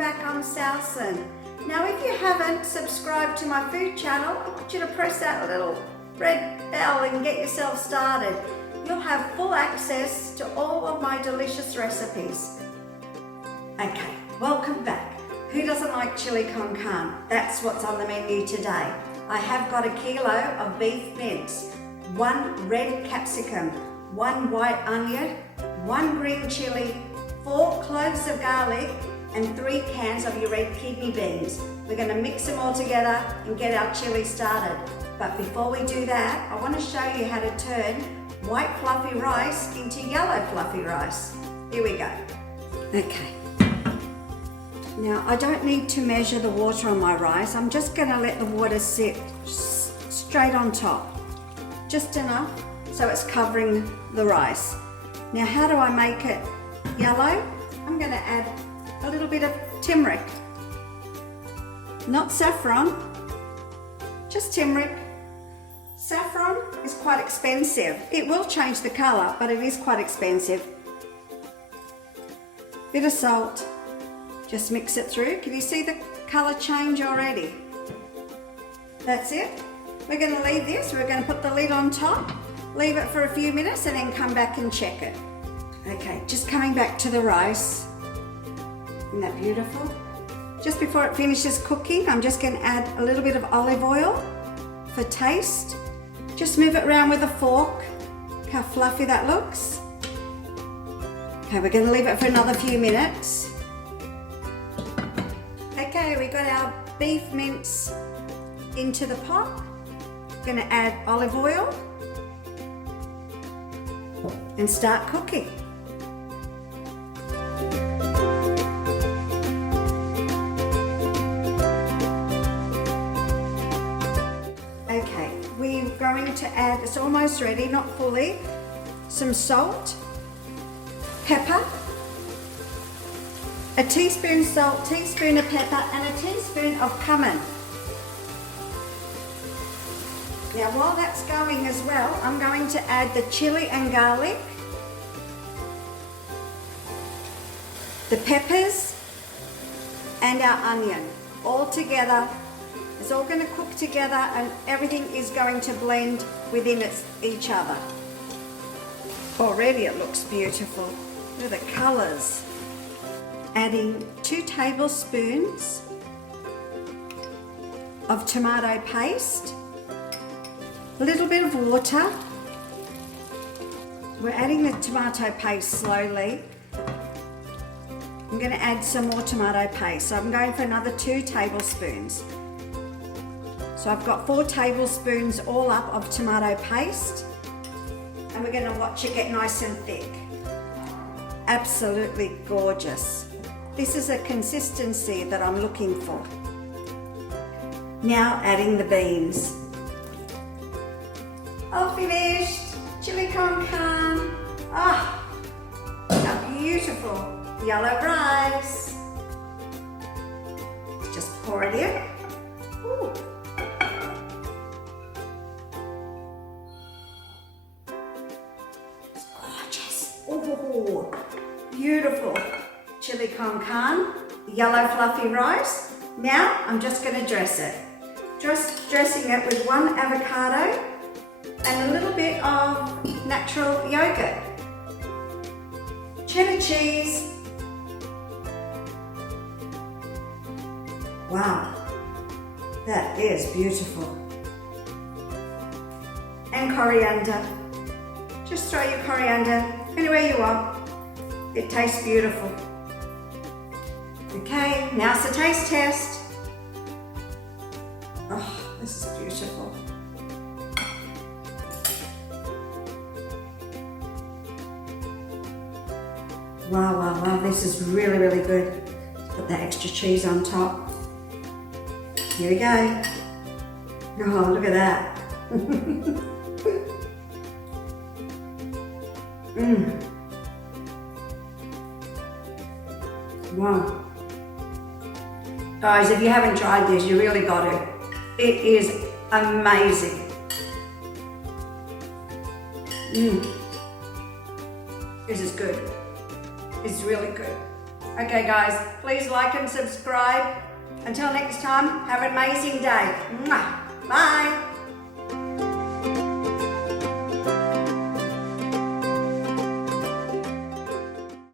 back on Sowson. Now if you haven't subscribed to my food channel, I want you to press that little red bell and get yourself started. You'll have full access to all of my delicious recipes. Okay, welcome back. Who doesn't like chili con carne? That's what's on the menu today. I have got a kilo of beef mince, 1 red capsicum, 1 white onion, 1 green chilli, 4 cloves of garlic, and 3 cans of your red kidney beans. We're going to mix them all together and get our chili started. But before we do that, I want to show you how to turn white fluffy rice into yellow fluffy rice. Here we go. Okay. Now I don't need to measure the water on my rice. I'm just going to let the water sit straight on top. Just enough so it's covering the rice. Now how do I make it yellow? I'm going to add a little bit of turmeric. Not saffron, just turmeric. Saffron is quite expensive. It will change the colour, but it is quite expensive. Bit of salt. Just mix it through. Can you see the colour change already? That's it. We're going to leave this. We're going to put the lid on top, leave it for a few minutes and then come back and check it. Okay, just coming back to the rice. Isn't that beautiful? Just before it finishes cooking, I'm just going to add a little bit of olive oil for taste. Just move it around with a fork. Look how fluffy that looks. Okay, we're going to leave it for another few minutes. Okay, we got our beef mince into the pot. Going to add olive oil and start cooking. Okay, we're going to add, it's almost ready, not fully, some salt, pepper, a teaspoon salt, teaspoon of pepper and a teaspoon of cumin. Now while that's going as well, I'm going to add the chili and garlic, the peppers and our onion all together. It's all going to cook together and everything is going to blend within each other. Already it looks beautiful. Look at the colours. Adding 2 tablespoons of tomato paste, a little bit of water. We're adding the tomato paste slowly. I'm going to add some more tomato paste. So I'm going for another 2 tablespoons. So I've got 4 tablespoons all up of tomato paste. And we're going to watch it get nice and thick. Absolutely gorgeous. This is a consistency that I'm looking for. Now adding the beans. All finished. Chili con carne. Ah, a beautiful yellow rice. Just pour it in. Ooh. It's gorgeous. Oh, beautiful chili con carne, yellow fluffy rice. Now I'm just going to dress it. Just dressing it with 1 avocado and a little bit of natural yogurt. Cheddar cheese. Wow, that is beautiful. And coriander. Just throw your coriander anywhere you want. It tastes beautiful. Okay, now it's a taste test. Oh, this is beautiful. Wow, wow, wow, this is really, really good. Let's put that extra cheese on top. Here we go. Oh, look at that. Wow. Guys, if you haven't tried this, you really got to. It is amazing. This is good. It's really good. Okay guys, please like and subscribe. Until next time, have an amazing day. Mwah. Bye.